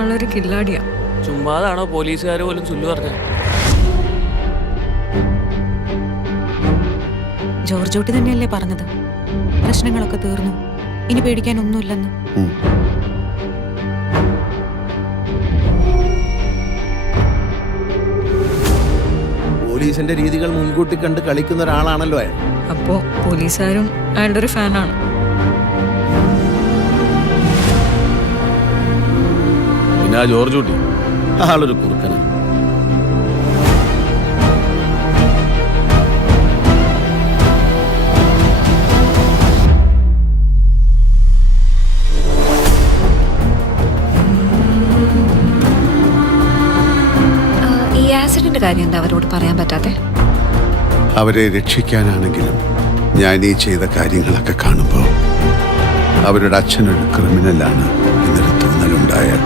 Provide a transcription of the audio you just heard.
ആളൊരു കില്ലാടിയാ. ചുമ്മാതാണോ പോലീസുകാർ പോലും ചൊല്ലു പറഞ്ഞത്? ജോർജ് കുട്ടി തന്നെയല്ലേ പറഞ്ഞത്, പ്രശ്നങ്ങളൊക്കെ തീർന്നു, ഇനി പേടിക്കാനൊന്നുമില്ലെന്ന്. പോലീസിന്റെ രീതികൾ മുൻകൂട്ടി കണ്ട് കളിക്കുന്ന ഒരാളാണല്ലോ അയാൾ. അപ്പോ പോലീസുകാരും അയാളുടെ ഒരു ഫാനാണ്. പിന്നെ ആ ജോർജ് കുട്ടി ആളൊരു കുറുക്കനാണ്. ഈ ആക്സിഡന്റ് കാര്യം എന്താ അവരോട് പറയാൻ പറ്റാത്തെ? അവരെ രക്ഷിക്കാനാണെങ്കിലും ഞാൻ ഈ ചെയ്ത കാര്യങ്ങളൊക്കെ കാണുമ്പോൾ അവരുടെ അച്ഛനൊരു ക്രിമിനലാണ് എന്നൊരു തോന്നലുണ്ടായാൽ